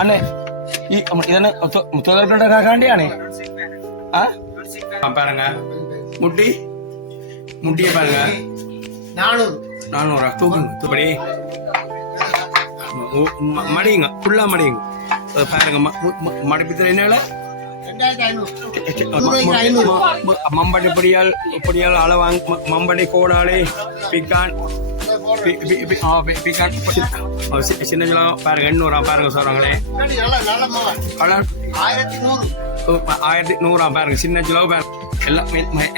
அண்ணே இதென்ன தொடர்கின்ற காண்டியானே பாருங்க முட்டியை பாருங்க 400 தூக்குங்க தூப்படி மடியுங்க ஃபுல்லா மடியுங்க பாருங்க மடிப்பத்தில் என்ன மம்படி பொடியால் அளவாங்க மம்படி கோடாலே பிக்கான் சின்ன பாருங்க 800 பாருங்க சொல்றாங்களே 1100 பாருங்க சின்ன கிலோ பாருங்க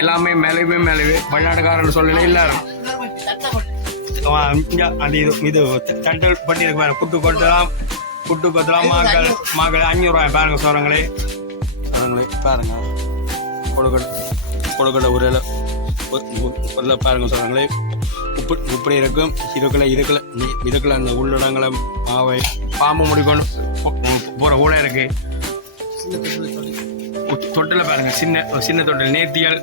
எல்லாமே மேலவே வெளிநாட்டுக்காரன் சொல்லல எல்லாரும் இது தட்டல் பண்ணி இருக்கு பாருங்க புட்டு கொத்தலாம் மாக்கள் 500 பாருங்க சொல்றாங்களே பாருங்க கொடுக்கடை உரையில பாருங்க சொல்றாங்களே இப்படி இருக்கும் இதுக்குள்ள அந்த உள்ளடங்களை மாவை பாம்பு முடிக்கணும் போற ஊழ இருக்கு தொட்டில பாருங்க சின்ன தொட்டில் நேர்த்தியல்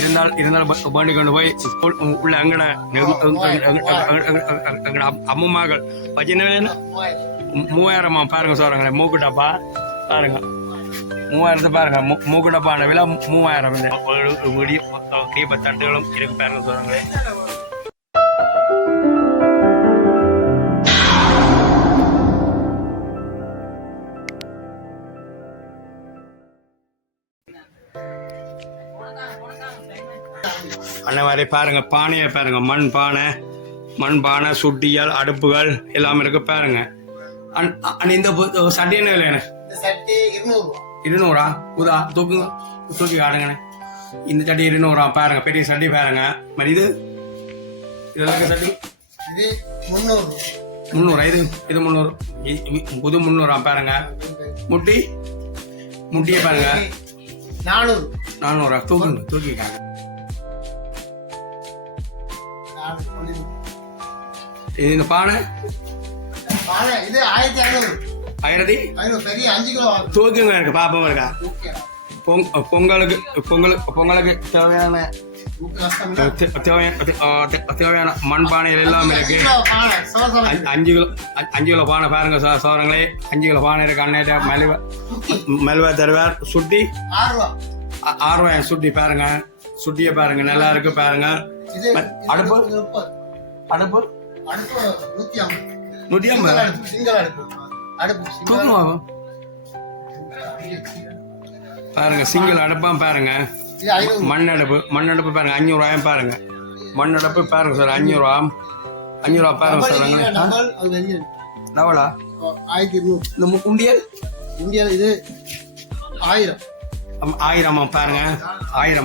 இருந்தால் பண்ணி கொண்டு போய் உள்ள அங்கட அம்மம்மாக்கள் பஜனை 3000 பாருங்க சொல்றாங்களே மூக்குட்டப்பா பாருங்க 3000 பாருங்க மூக்குட்டப்பான விலை 3000 வீடியோ தட்டுகளும் இருக்கு பாருங்க சொல்றாங்களே அந்த மாதிரி பாருங்க பானையை பாருங்க மண் பானை சுட்டியால் அடுப்புகள் எல்லாமே இருக்கு பாருங்க இந்த சட்டி என்ன விலை 200 உதா தூக்கி காடுங்கண்ணே இந்த சட்டி 200 பாருங்க பெரிய சட்டி பாருங்க மாதிரி இதெல்லாம் சட்டி 300 இது 300 புது 300 பாருங்க முட்டியை பாருங்க 400 தூக்கி காடுங்க இந்த பானை இது 1500 தூக்குங்க இருக்கு பாப்பா இருக்கா பொங்கலுக்கு தேவையான மண்பானைகள் எல்லாமே இருக்கு 5 கிலோ பானை பாருங்க சோரங்களே 5 கிலோ பானை இருக்கு அண்ணேட்ட மெல்வா தருவார் சுட்டி 6 சுட்டி பாருங்க சுட்டிய பாருங்க நல்லா இருக்கு பாருங்க அடுப்பு 150 பாருங்க சிங்கிள் அடுப்பா பாருங்க மண்ணடுப்பு பாருங்க 500 பாருங்க மண்ணடுப்பு பாருங்க சார் 500 பாருங்க சார் டவலா 1200 உண்டியல் இது 1000 பாருங்க 1000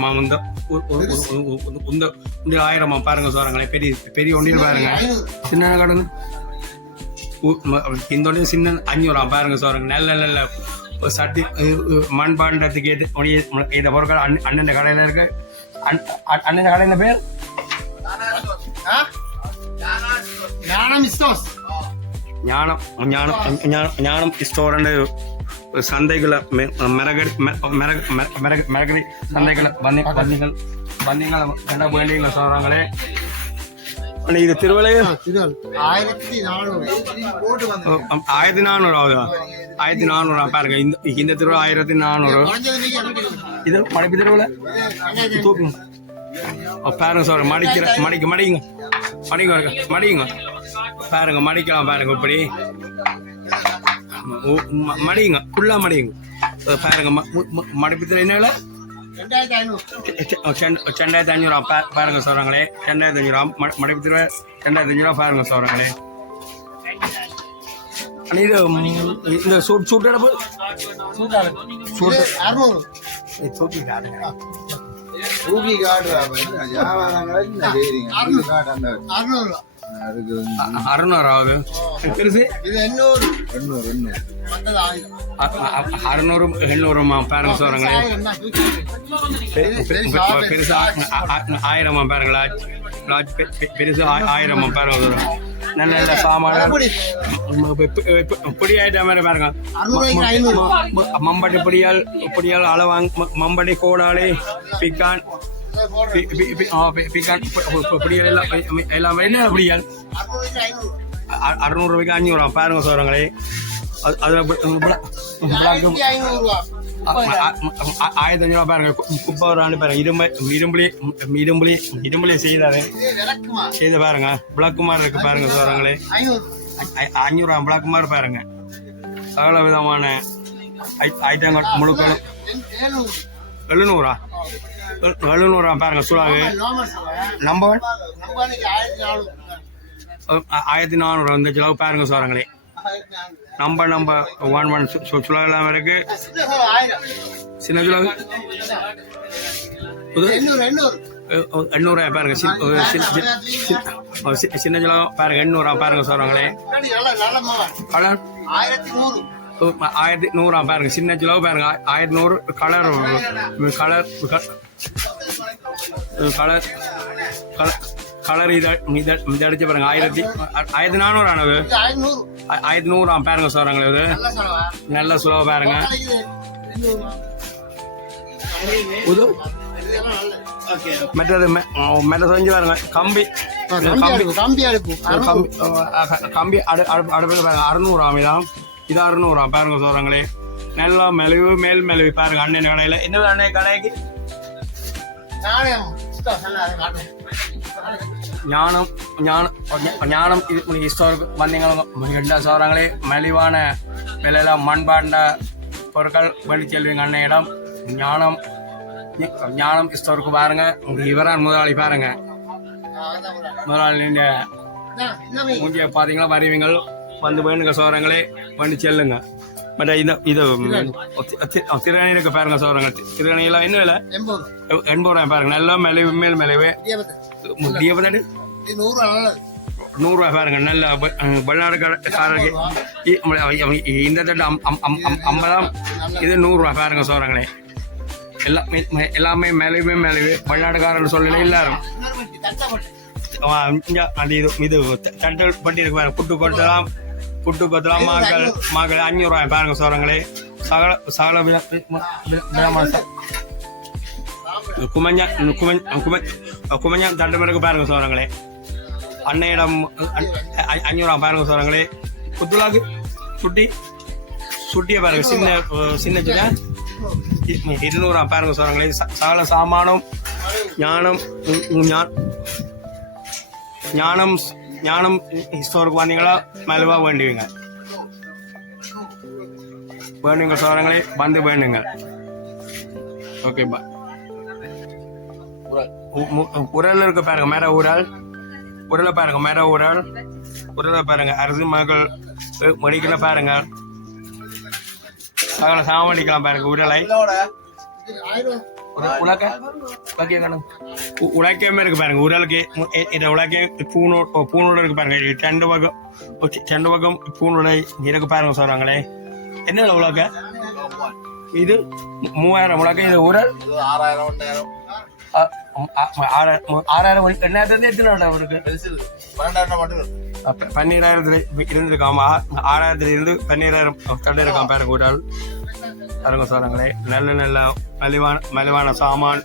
இந்த 1000 பாருங்க சொல்றாங்களே பெரிய ஒண்டியல் பாருங்க சின்ன கடந்து இந்த ஒண்டியல் சின்ன 500 பாருங்க சொல்றாங்க நல்ல சட்டி மண்பாண்டத்துக்கு இந்த பொருட்கள் அண்ணன் கடையில இருக்கு அண்ணன் கடையில பேர் ஞானம் ஸ்டோர் சந்தைகளை மிரகடி சந்தைகளை பந்திகளை என்ன வேண்டிகளை சொல்றாங்களே இது திருவள்ளையூர் 1400 ஆகுதா 1400 பாருங்க இந்த திருவிழா 1400 இது மடைப்பு திருவிழா தூக்குங்க பாருங்க சொல்ற மடிங்க பாருங்க மடிக்கலாம் பாருங்க இப்படி மடியுங்க ஃபுல்லா மடியுங்க பாருங்க மடிப்பத்தில் என்ன 2500 பாருங்க சொல்றாங்களே 2500 மடிப்பத்தில் 2500 பாருங்க சொல்றாங்களே இது இந்த சூட்டடப்பு தூக்கி காடுறா 600 ஆகுது பெருசு 600 பாருங்க சொல்றாங்களே பெருசா 1000 பாருங்களா பெருசு 1000 பாருங்க சொல்றாங்க நல்ல சாமான பொடி ஆயிட்ட மாதிரி பாருங்க மம்படி பொடியால் அளவாங்க மம்படி கோடாலே பிக்கான் பொடியால் எல்லாம் எல்லாமே என்ன பொடியால் 600 500 பாருங்க சோரங்களே. அதுல பிளாக்கு 1500 பாருங்க. குப்பை ஒரு ஆண்டு பாருங்க. இரும்புலி செய்த பாருங்க. விளக்குமாறு இருக்கு பாருங்க சோரங்களே. 500 விளக்குமாறு பாருங்க. சகல விதமான ஐட்டங்கள் முழுக்கள் 700 பாருங்க. சுலாகு நம்பர் 1400 இந்த சுலாகு பாருங்க சோரங்களே. நம்பர் 11 சுலாகு எல்லாம் இருக்கு. சின்ன சுலாகு 800 பாருங்க. சின்ன சுலாகு பாருங்க 800 பாருங்க சோரங்களே. கலர் 1100 பாருங்க. சின்ன சுலாகு பாருங்க 1100. கலர் கலர் இது அடிச்சு பாருங்க. 1400 ஆனது 1100 பாருங்க சோரங்களே. இது நல்ல சுலப பாருங்க. மற்றது செஞ்சு பாருங்க. கம்பி அடுப்பு பாருங்க. 600 இதான். இது 600 பாருங்க சோரங்களே. நல்லா மெலிவு மேல் மெலிவு பாருங்க. அண்ணன் கடையில என்ன அண்ணன் கடைக்கு ஞானம் இது ஸ்டோருக்கு வந்தீங்களா சோரங்களே. மலிவான விலையில மண்பாண்ட பொருட்கள் பண்ணி செல்வீங்க அண்ணனிடம். ஞானம் ஸ்டோருக்கு பாருங்க. இவரான் முதலாளி பாருங்க. முதலாளி மூஞ்சிய பாத்தீங்களா வருவீங்க. வந்து வேணுங்க சோரங்களே. பண்ணி செல்லுங்க. பட் இது திரணி இருக்கு பாருங்க சோரங்கள். திரணியில என்ன விலை 80 பாருங்க. நல்லா மெலிவு மேல் மெலிவு. 100 பாருங்க. நல்ல வெளிநாடுக்காரருக்கு இந்த தட்டு 50. இது 100 பாருங்க சோரங்களே. எல்லாமே மெலிவு வெளிநாடுக்காரன் சொல்லல எல்லாரும். இது தட்டல் பட்டி இருக்கு பாருங்க. புட்டு கொத்தலாம் மாக்கள் 500 பாருங்க சோரங்களே. சகல குமஞ்சம் தட்டு இருக்கு பாருங்க சோரங்களே. அன்னையிடம் 500 பாருங்க சோரங்களே. புத்துலாக்கு சுட்டிய பாருங்க. சின்ன 200 பாருங்க சோரங்களே. சகல சாமானம் ஞானம் ஸ்டோருக்கு வந்தீங்களா மெலுவா வேண்டுவீங்க சோரங்களே. வந்து வேண்டுங்க. ஓகே பா. உரல் இருக்கு பாருங்க. மேர உரலை பாருங்க. மேர உரலை பாருங்க. அரிசி மகள் மடிக்கல பாருங்க. சகல சாமடிக்கலாம் பாருங்க. உரலை உலக்கமே இருக்கு பாருங்க. உரலுக்கு இந்த உலக்க பூனோட இருக்கு பாருங்க. 2 பக்கம் பூனோட இருக்கு பாருங்க சொல்றாங்களே. என்ன உலக்க இது 3000 உலக்க. இது உரல் 6000 எத்தனை இருக்கு? 12,000 இருந்திருக்காமா. 6000 இருந்து 12,000 தடை இருக்கான் பாருங்க. உரல் பாருங்க சொல்றாங்களே. நல்ல மலிவான சாமான்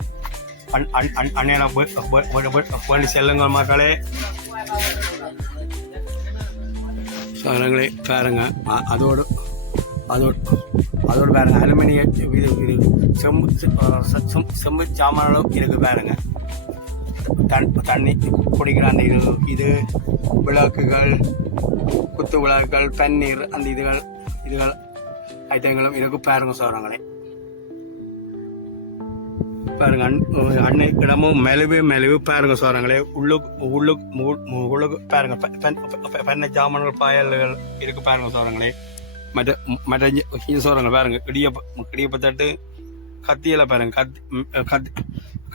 அண்ணன் வேண்டி செல்லுங்க மக்களே. சொல்றாங்களே பாருங்க. அதோடு பாருங்க. அலுமினிய செம்பு சாமான்களும் இருக்கு பாருங்க. தண்ணி குடிக்கிற அந்த இது விளக்குகள், குத்து விளக்குகள், தண்ணீர் அந்த இதுகள் ஐட்டங்களும் இருக்கு பாருங்க சோரங்களே. பாருங்க அன்னை இடமும் மெலிவு பாருங்க சோரங்களே. உள்ளுக்கு பாருங்க. பெண்ணை ஜாமான்கள் பாயல்கள் இருக்கு பாருங்க சோரங்களே. மற்ற சோரங்கள் பாருங்க. இடியப்ப தட்டு கத்தியில பாருங்க.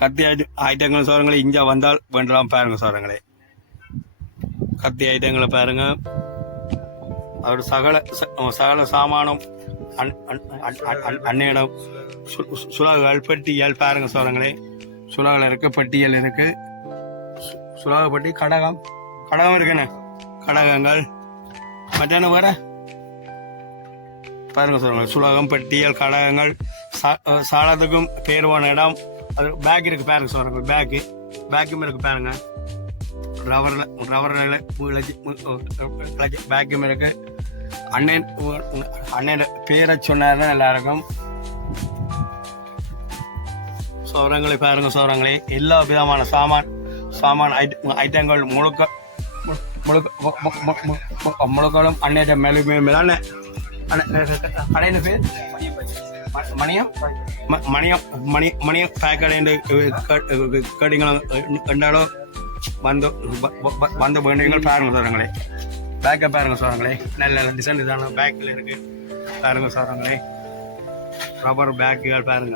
கத்தி ஐட்டங்கள் சோரங்களே. இஞ்சா வந்தால் வேண்டலாம் பாருங்க சோரங்களே. கத்தி ஐட்டங்களை பாருங்க. அதோட சகல சாமானம் அன்னையிடம். சுலாகுகள் பெட்டியல் பாருங்க சோரங்களே. சுலாகுல இருக்கு, பட்டியல் இருக்கு. சுலாகு பட்டி கடகம் இருக்குண்ணே. கடகங்கள் மற்ற வர பாருங்க சோரங்களே. சுலாகம், பட்டியல், கடகங்கள். சாலத்துக்கும் பேருவான இடம். அது பேக் இருக்கு பாருங்க சோரங்கள். பேக்கும் இருக்கு பாருங்க. ரவர் பேக்கும் இருக்கு. அண்ணன் பேரை சொன்னாருன்னா எல்லாருக்கும். சோரங்களை பாருங்க சோரங்களே, எல்லா விதமான சாமான் ஐட்டங்கள் முழுக்களும் அன்னைய மேலான கடையின் பேர் மணியம் பேக்கடை கேட்டீங்களும் கண்டாலும் வந்து வேண்டுங்கள் பாருங்க சோரங்களே. பேக்கை பாருங்க சோரங்களே, நல்ல நல்ல டிசைன் இதான பேக்கில் இருக்கு பாருங்க சோரங்களே. ரப்பர் பேக்குகள் பாருங்க,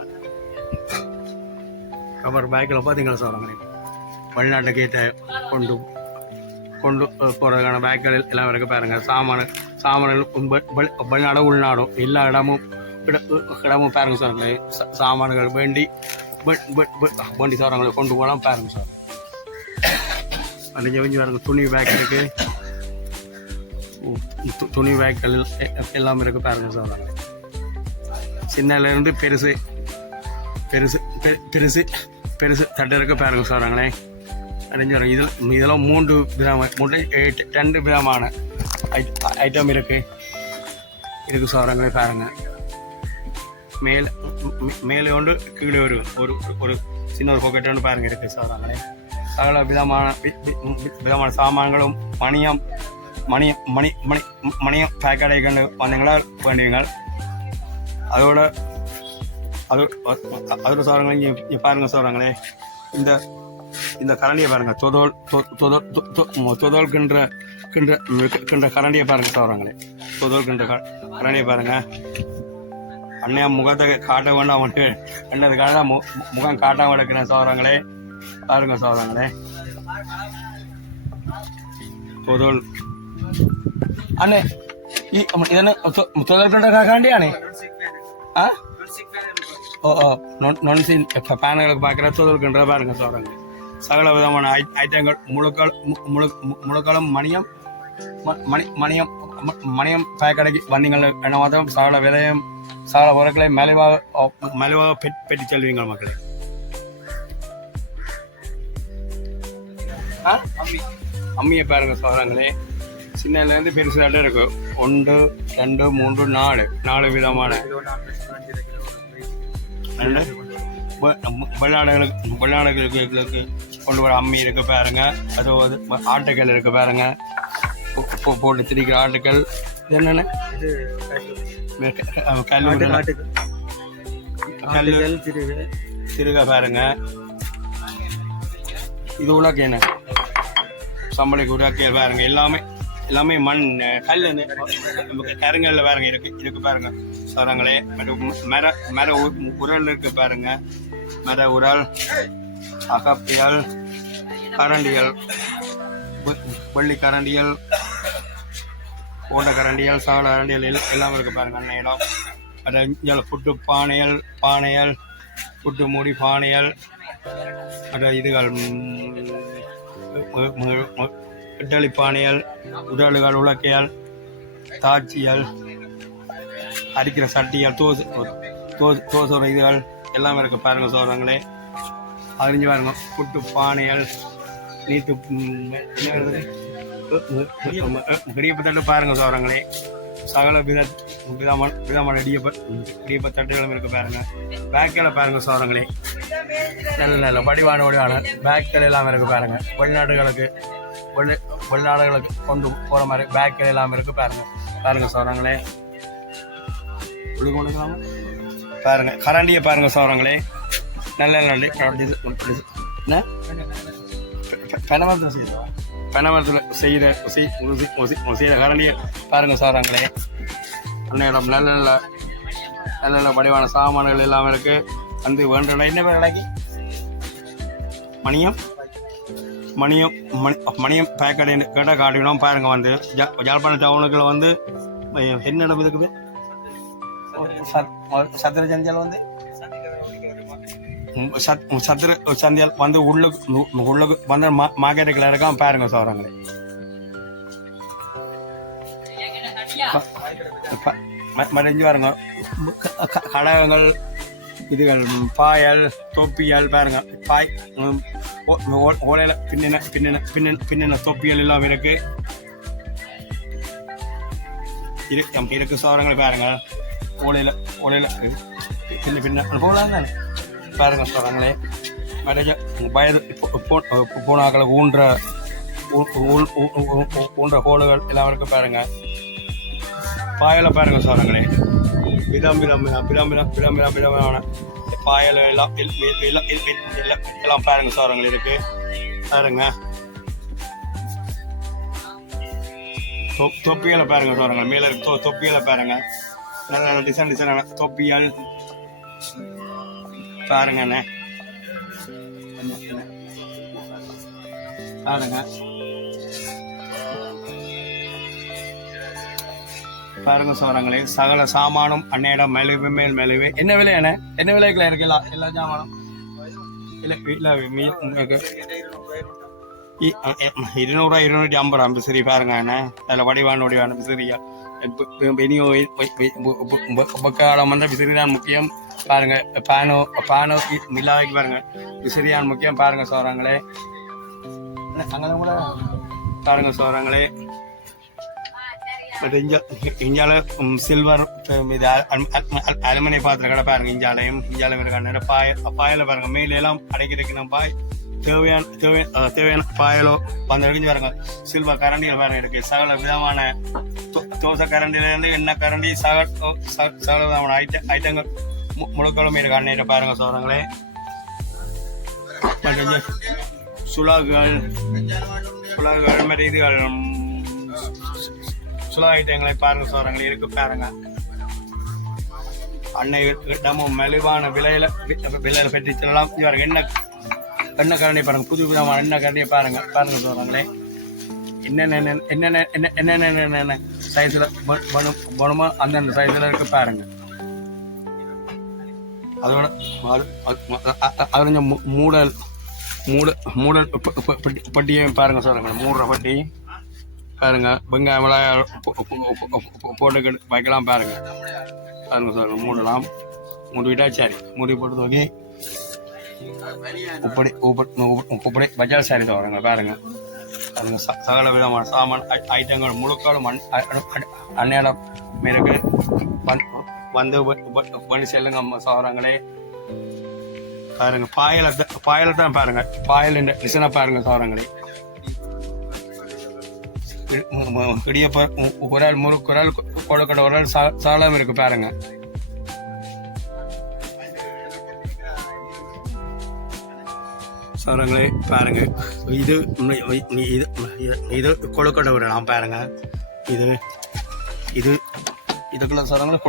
ரப்பர் பேக்கில் பார்த்தீங்களா சோரங்களே, வெளிநாட்டு கேட்ட கொண்டு போகிறதுக்கான பேக்குகள் எல்லாம் இருக்கு பாருங்க. சாமான்கள் வெளிநாடும் உள்நாடும் எல்லா இடமும் பாருங்க சோரங்களே. சாமான்கள் வேண்டி சோரங்களை கொண்டு போகலாம் பாருங்க சார். அன்றைக்கி கொஞ்சம் பாருங்க, துணி பேக் இருக்கு, துணி பேக்கள் எல்லாம் இருக்கு பாருங்க சார். சின்னலேருந்து பெருசு பெருசு பெருசு பெருசு தட்டு இருக்கு பாருங்க சார்ங்களே. அறிஞ்சாரு இதெல்லாம் 3 விதமான ஐட்டம் இருக்கு சாரங்களே பாருங்க. மேலே ஒன்று கீழே ஒரு சின்ன ஒரு பாக்கெட் ஒன்று பாருங்க இருக்கு சாரங்களே. சகல விதமான சாமான்களும் மணியம் பேக்கடை கண்டு வந்தீங்களா வேண்டுவீங்க. அதோட சாரங்களே பாருங்க சாரங்களே. இந்த கரண்டியை பாருங்க, தொதோல் கின்ற கரண்டியை பாருங்க சாரங்களே. தொதோல் கின்ற கரண்டியை பாருங்க. அண்ணையா முகத்தை காட்ட வேண்டாம் அவன்ட்டு என்னதுக்காக முகம் காட்டாம எடுக்கிற சோதரங்களே பாருங்க சோதரங்களே. தொதோல் அண்ணே இதனை தொதோல் கின்ற கரண்டியானே. நொன்சின் பேனலுக்கு பார்க்குற தொதோல் கின்ற பாருங்க சோதரங்களே. சகல விதமான ஐட்டங்கள் முழுக்களும் மணியம் பேக்கடைக்கு வந்தீங்கள் என்ன மாத்திரம் சகல விதையும் சகல பொருட்களை மலிவாக பெற்று செல்வீங்க மக்களே. அம்மியை பாருங்க சோதரங்களே. சின்னதுலேருந்து பெருசு இடம் இருக்கு. 1 2 3 4 விதமான வெளிநாடுகளுக்கு கொண்டு வர அம்மி இருக்கு பாருங்க. அதாவது ஆட்டுக்கள் இருக்கு பாருங்க, போட்டு திரிக்கிற ஆட்டுக்கள். என்னென்ன திருக பாருங்க. இது உலக்கேன சம்பளைக்கு உலக்கைய பாருங்க. எல்லாமே மண் கல் கருங்கல்ல பாருங்க இருக்கு பாருங்க சாரங்களே. மர உரல் இருக்கு பாருங்க. மர உரல், அகப்பியல், கரண்டியல், வெள்ளி கரண்டியல், ஓட்ட கரண்டியல், சகல கரண்டியல் எல்லாம் இருக்கு பாருங்க. அன்னையிடம் அதை புட்டு பானையல், புட்டு மூடி பானையல், இதுகள் இட்டலி பானையல், உடலுகள், உலக்கையால், தாச்சியல், அரிக்கிற சட்டியால், தோசோர இதுகள் எல்லாமே இருக்கு பாருங்க சோதரங்களே. அறிஞ்சு பாருங்க. புட்டு பானையல், நீட்டு இடியப்பத்தட்டு பாருங்க சோதரங்களே. சகல விதமான இடியப்பத்தட்டுகளும் இருக்கு பாருங்க. பேக்கில் பாருங்க சோதரங்களே. நல்ல வடிவான பேக்கில் எல்லாமே இருக்கு பாருங்க. வெளிநாடுகளுக்கு கொண்டு போகிற மாதிரி பேக்கில் எல்லாமே இருக்கு பாருங்க சோதரங்களே. பாருங்க கரண்டியை பாருங்க சோதரங்களே. நல்ல பனைமரத்தில் செய்கிற கரண்டியை பாருங்க சோதரங்களே. அன்னையிடம் நல்ல வடிவான சாமான்கள் எல்லாமே இருக்கு. வந்து வேண்ட என்ன பேர் இடைக்கு மணியம் பேக்கடை கேட்ட காட்டினோம் பாருங்க. வந்து யாழ்ப்பாணம் டவுனுக்குள்ள வந்து என்ன இடம் இருக்குது சத்திர சந்தியால் வந்து சத்திர சந்தியால் வந்து உள்ளுக்கு வந்து மார்க்கெட்டுக்குள்ள இருக்கான் பாருங்க சோரங்களே. மறைஞ்சு பாருங்க. கடகங்கள் இதுகள் பாயல் தொப்பியல் பாருங்க பாய் ஓலையில பின்னின தொப்பியல் எல்லாம் இருக்கு இருக்கு சோரங்கள் பாருங்க ஓலையில பின்ன போகலாம் பாருங்க சோரங்களே நிறைய வயது போனாக்களை ஊன்ற கோளுகள் எல்லாம் இருக்கு பாருங்க பாயல பாருங்க சோரங்களே விதமான பாயல் எல்லாம் பாருங்க சோரங்கள் இருக்கு பாருங்க தொப்பியலை பாருங்க சோரங்கள் மேல இருக்கு தொப்பியலை பாருங்க நல்ல டிசைனான தொப்பியல் பாருங்க பாருங்க சோரங்களே சகல சாமானும் அன்னையிடம் மெலிவு மேல் மெலிவு என்ன விலையான என்ன விலைக்குள்ள இருக்கு எல்லா சாமானும் இல்ல 200-250 சரி பாருங்க என்ன அதில் வடிவான விசிறியா பக்காலம் வந்து விசிறிதான் முக்கியம் பாருங்க பானோ மில்லாவைக்கு பாருங்க விசிறியான் முக்கியம் பாருங்க சோரங்களே அங்கதான் கூட பாருங்க சோரங்களே இஞ்சால சில்வர் இது அலுமினிய பாத்திர கடை பாருங்க இஞ்சாலையும் இருக்காங்க பாயல பாருங்க மேல எல்லாம் அடைக்கிறதுக்கு நம்ம பாய் தேவையான பாயலோ அந்த இடக்கு பாருங்க சில்வர் கரண்டிகள் பாருங்க இருக்கு சகல விதமான தோசை கரண்டில இருந்து எண்ணெய் கரண்டி சகல விதமான ஐட்டங்கள் முழுக்களுமே இருக்கு அன்னையிட்ட பாருங்க சோரங்களே சுலாகுகள் மாதிரி இதுகள் சுலா ஐட்டங்களை பாருங்க சோரங்களே இருக்கு பாருங்க அன்னை இடமும் மெலிவான விலையில பெற்று செல்லலாம் எண்ணெய் கரண்டியை பாருங்க புது விதமான எண்ணெய் கரண்டியை பாருங்க சோரங்களே என்னென்ன சைஸ்ல பணுமோ அந்தந்த சைஸ்ல இருக்கு பாருங்க அதோட அது மூடல் பட்டியையும் பாருங்க சோரங்களே மூடுற பட்டி பாருங்க வெங்காயம் போட்டு வைக்கலாம் பாருங்க சொல்லுங்க மூடலாம் மூடிவிட்டா சரி மூடி போட்டு தோக்கி உப்படி பஜார் சாரி தவறுங்க பாருங்க பாருங்க சகல விதமான சாமான் ஐட்டங்கள் முழுக்காலும் அந்நேரம் மேற்கு வந்து பண்ணி செல்லுங்க அம்மா சோரங்களே பாருங்க பாயலை தான் பாருங்க பாயல் டிசைனா பாருங்க சோரங்களே குரல் முறுக்குரல் கொழுக்கடை ஒரு சாலம் இருக்கு பாருங்க சோரங்களே பாருங்க இது கொழுக்கட்டை விடலாம் பாருங்க இதுக்குள்ள சோரங்களே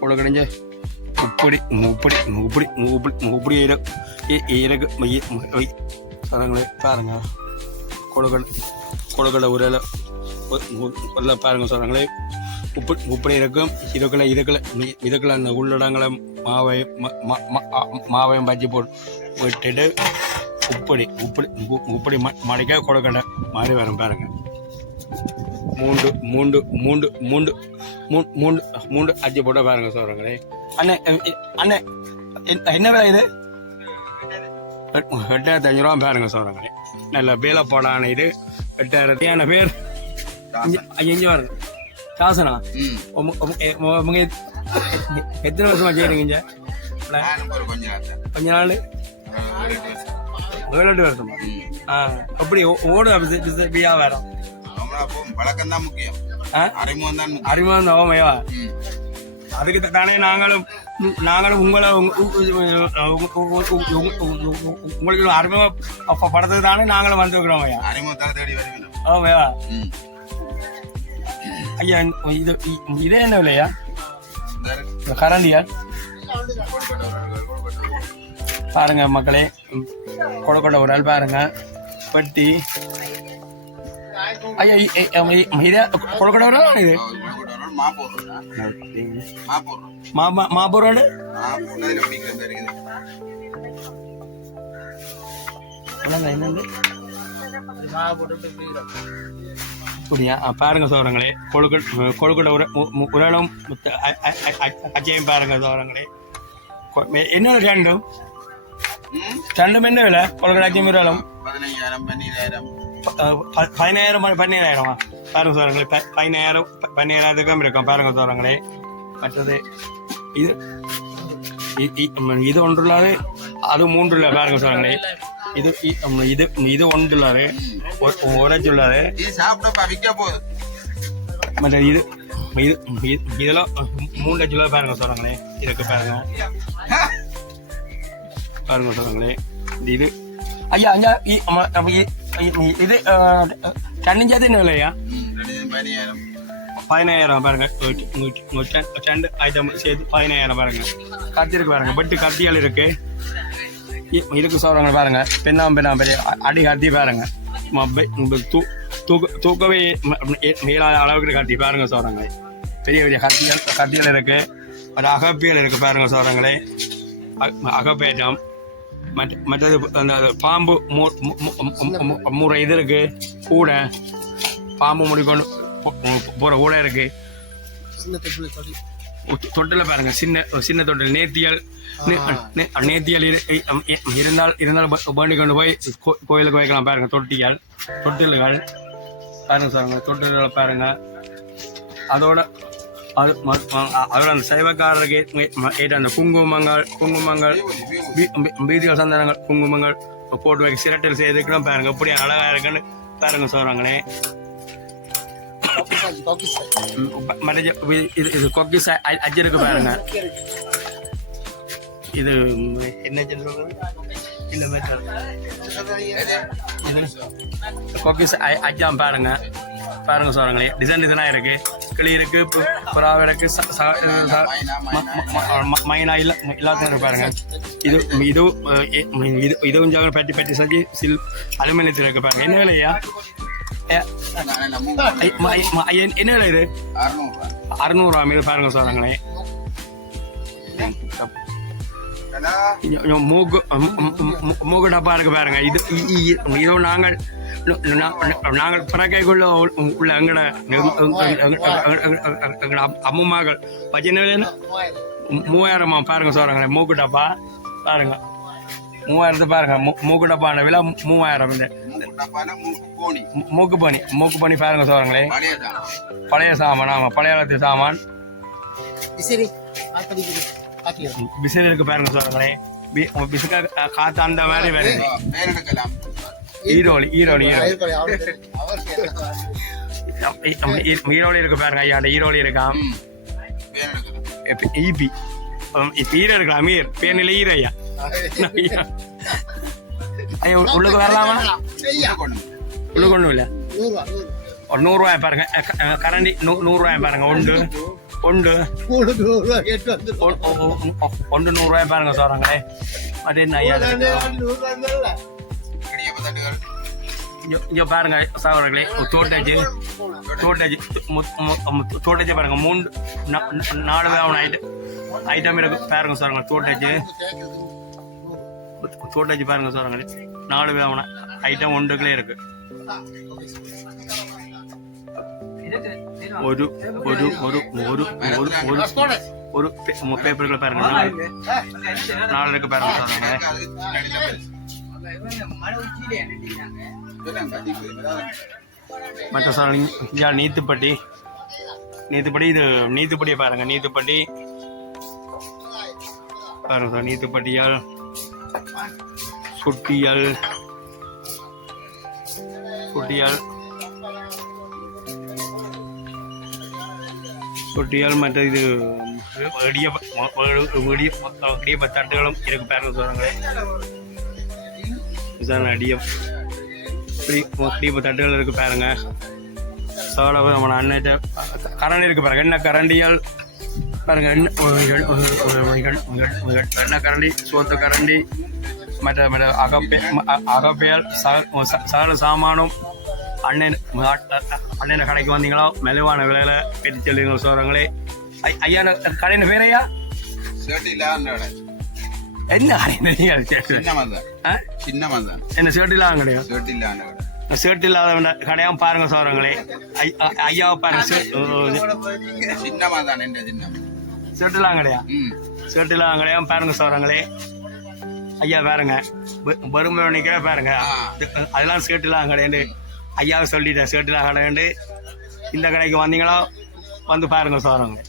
கொழுக்கடைஞ்ச உப்படி இருக்கு சோரங்களே பாருங்க கொழுக்கடை உரையில பாருங்க சொல்றாங்களே உப்படி இருக்கும் இதுக்குள்ள அந்த உள்ளடங்களை மாவையும் பஜ்ஜி போட்டு விட்டுட்டு உப்படி மடிக்க கொழுக்கடை மாதிரி வரும் பாருங்க மூண்டு அஜி போட்ட பாருங்க சொல்றாங்களே அண்ணே என்ன விலை இது 8500 ரூபா பாருங்க சொல்றாங்களே நல்ல வேலை போடான இது 8000 பேர் இங்க வருது காசனா எத்தனை வருஷமா செய்யறீங்க கொஞ்ச நாள் 7-8 வருஷமா அப்படி ஓடு வியாபாரம் பழக்கம் தான் முக்கியம் அறிமுகம் தான் ஓமையா அதுக்கு தானே நாங்களும் உங்களுக்கு அறிமுகப்படுறது தானே நாங்களும் வந்துருக்கிறோம் ஐயா ஓமையா ஐயா இதே என்ன விலையா கரண்டியா பாருங்க மக்களே கொழுக்கட்டை ஒரு ஆள் பாருங்க பட்டி ஐயா இதே கொழுக்கட்டை ஒரு ஆள் இது மாப்பூரோடு அப்படியா பாருங்க சோரங்களே கொழுக்கட்டை உரலும் அச்சையும் பாருங்க சோரங்களே என்ன ரெண்டும் ரெண்டும் என்ன விலை கொலக்கடாச்சி மீறலும் 15,000 12,000 15,000 பாருங்க சோரங்களே 15,000 இருக்கும் பாருங்க சோரங்களே மற்றது இது இது ஒன்றுள்ளாது அது மூன்றுள்ள பாருங்க சோரங்களே இது இது இது ஒன்றுள்ளாது உரைச்சுள்ளாது இது சாப்பிட்டப்பா விற்க போகுது மற்ற இது இதெல்லாம் 3 லட்சம் ரூபாய் பாருங்க சோரங்களே இதுக்கு பாருங்க பாருங்க சோரங்களே இது ஐயா ஐயா இது கண்ணிஞ்சாது என்ன விலையா 15,000 பாருங்க ரெண்டு ஐட்டம் சேர்த்து 15,000 பாருங்க கத்தி இருக்கு பாருங்க பட்டு கத்தியால் இருக்கு சோரங்க பாருங்க பெண்ணா பெரிய அடி கத்தி பாருங்க தூக்கவே மேலாத அளவுக்கு கத்தி பாருங்க சோரங்களே பெரிய பெரிய கத்திகள் இருக்கு ஒரு அகப்பியல் இருக்கு பாருங்க சோரங்களே அகப்பேற்றம் மற்றது அந்த பாம்பு மூரை இது இருக்கு கூட பாம்பு முடிக்கொண்டு போற கூட இருக்கு தொட்டில பாருங்க சின்ன தொட்டில் நேத்தியல் இருந்தால் பண்ணி கொண்டு போய் கோயிலுக்கு வைக்கலாம் பாருங்க தொட்டில்கள் பாருங்க சார் தொட்டில்களை பாருங்க அதோட அந்த சைவக்காரருக்கு அந்த குங்குமங்கள் பீதிகள் சந்தனங்கள் குங்குமங்கள் போட்டு வைக்க சிரட்டில் செய்துக்கலாம் பாருங்க எப்படி அழகா இருக்குன்னு பாருங்க சொல்றாங்களே இது கொக்கிஸ் அஜருக்கு பாருங்க இது என்ன கொக்கிஸ் அஜாம் பாருங்க பாருங்க சொல்றாங்களே டிசைனா இருக்கு கிளி இருக்கு புறாவை இருக்கு மைனா எல்லாத்தையும் பாருங்க இது கொஞ்சம் பெட்டி செஞ்சு அலுமினியத்தில் இருக்கு பாருங்க என்ன விலையா என்ன விலை இது 600 மீது பாருங்க சொல்றாங்களே மூக்கு டப்பா இருக்கு பாருங்க இதோ நாங்கள் பிறக்கைக்குள்ள உள்ள எங்கட அம்மாக்கள் பச்சை 3000 பாருங்க சொல்றாங்களே மூக்கு டப்பா பாருங்க 3000 பாருங்க மூக்கு டப்பான விலை 3000 மூக்கு பண்ணி பாருங்க சொல்றாங்களே பழைய சாமான் ஆமா பழைய காலத்து சாமான் விசிறி இருக்கு பாருங்க சொல்றாங்களே விசுக்க காத்து அந்த மாதிரி வருது ஈரோலி இருக்கு பாருங்க ஐயா அந்த ஈரோலி இருக்கான் ஈபி இப்ப ஈர இருக்கலாம் மீர் பேனில ஈர ஐயா ஐயா உள்ளுக்கு வரலாமா உள்ளுக்கு ஒண்ணும் இல்ல ஒரு 100 ரூபாய் பாருங்க கரண்டி 100 ரூபாய் பாருங்க ஒன்று 100 ரூபாய் பாருங்க சொல்றாங்களே அது என்ன ஐயா இங்க பாருங்க சகோதரர்களே தோட்டச்சு பாருங்க 4 ஐட்டம் இருக்கு பாருங்க சொல்றாங்க தோட்டச்சு பாருங்க சொல்றாங்களே 4 ஐட்டம் ஒன்றுகளே இருக்கு ஒரு பேப்பர்கள் பாருங்க 4 இருக்கு பாருங்க சொல்றாங்க மற்ற சார் நீத்துப்பட்டி இது நீத்துப்பட்டியை பாருங்க நீத்துப்பட்டி பாருங்க சார் நீத்துப்பட்டியால் சுட்டியால் மற்ற இது தட்டுகளும் இருக்கு பாருங்க சொல்றாங்க தட்டுகள் இருக்கு பாருங்க சோழ நம்ம அண்ணன் கரண்டி இருக்கு பாருங்க என்ன கரண்டியால் பாருங்க எண்ணெய் கரண்டி சோத்த கரண்டி மற்ற அகப்பெயல் சகல சாமானும் அண்ணன் கடைக்கு வந்தீங்களோ மெலுவான விலையில பெற்று சொல்லுங்க சொல்றவங்களே ஐயா கடையின் பேரையா என்ன என்ன ஷர்ட் இல்லாத கிடையாது ஷர்ட் இல்லாத கடையா பாருங்க சொல்றவங்களே ஐயாவை பாருங்க ஷர்ட்டுலாம் கிடையா ஷர்ட்டுலாம் கிடையாது பாருங்க சோரங்களே ஐயா பாருங்க வறுமை நிற்கிற பாருங்க அதெல்லாம் ஷர்ட்டுலாம் கிடையாது ஐயாவை சொல்லிட்டேன் ஷர்ட்டுலாம் கிடையாது இந்த கடைக்கு வந்தீங்களோ வந்து பாருங்க சோரங்களே